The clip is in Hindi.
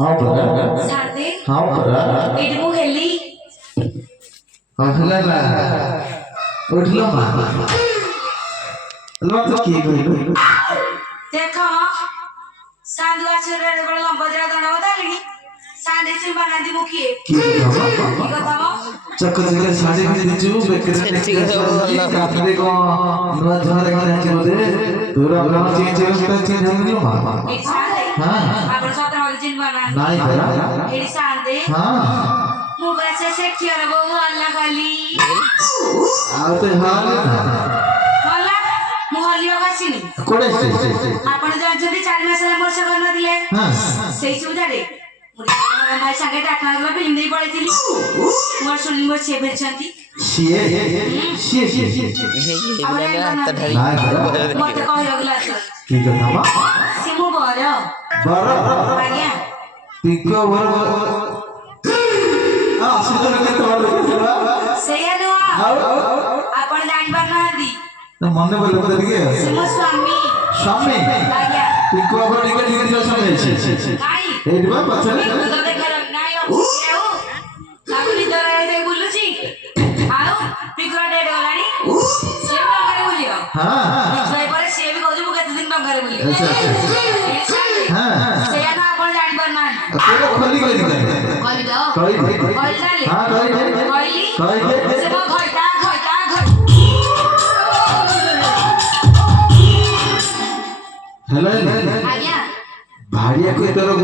हाँ परा साथे हाँ परा एटी मु हेली हाँ हला ला उठलो मा लो तो की गई देखो सांदू आचरे रे बड़ लंबा जा दंड बता लगी सांदे से बना दी मुखी की कथा चक्कर चक्कर साड़े के दिजु बेकरे ठीक है काफरे को नुआ झारे के के बोले पूरा गांव चेंज चेंज नहीं मा एक सांदे हां आपण स्वतः वाले जिन बना नहीं करा एडी सांदे हां मोबाइल से सेक्टर बहु अल्लाह खाली आओ तो हाल मला मोहलियो गासिनी कोडे से आपण जानछथि 4 मास ला मोर सगर न दिले हां सेई सुविधा रे भाई संगे टाटा गला फिल्म देई पळेतिली मोर सुनी मोर से भेचंती सिए मत कहियो गला की कथा मा सिमु बरो आज्ञा पिको वर हां सुतो के तोड़ सेया नो आपण जानिबार नांदी तो मन बोले बता दिए सिमु स्वामी आज्ञा पिको वर निकल जो समय छे नाई एडी बा पछे तो देखर नाई ओ सागुनी दरे दे बुलुची आउ पिको डेड गलानी से डंगारे बुलियो हां सोई परे से भी कहू केते दिन डंगारे बुलियो अच्छा हां सेया ना आपण जानिबार ना तो खोली गई कहली दो कहली डाले हां कहली से वो घटा हेलो आज्ञा भाड़िया को तोरो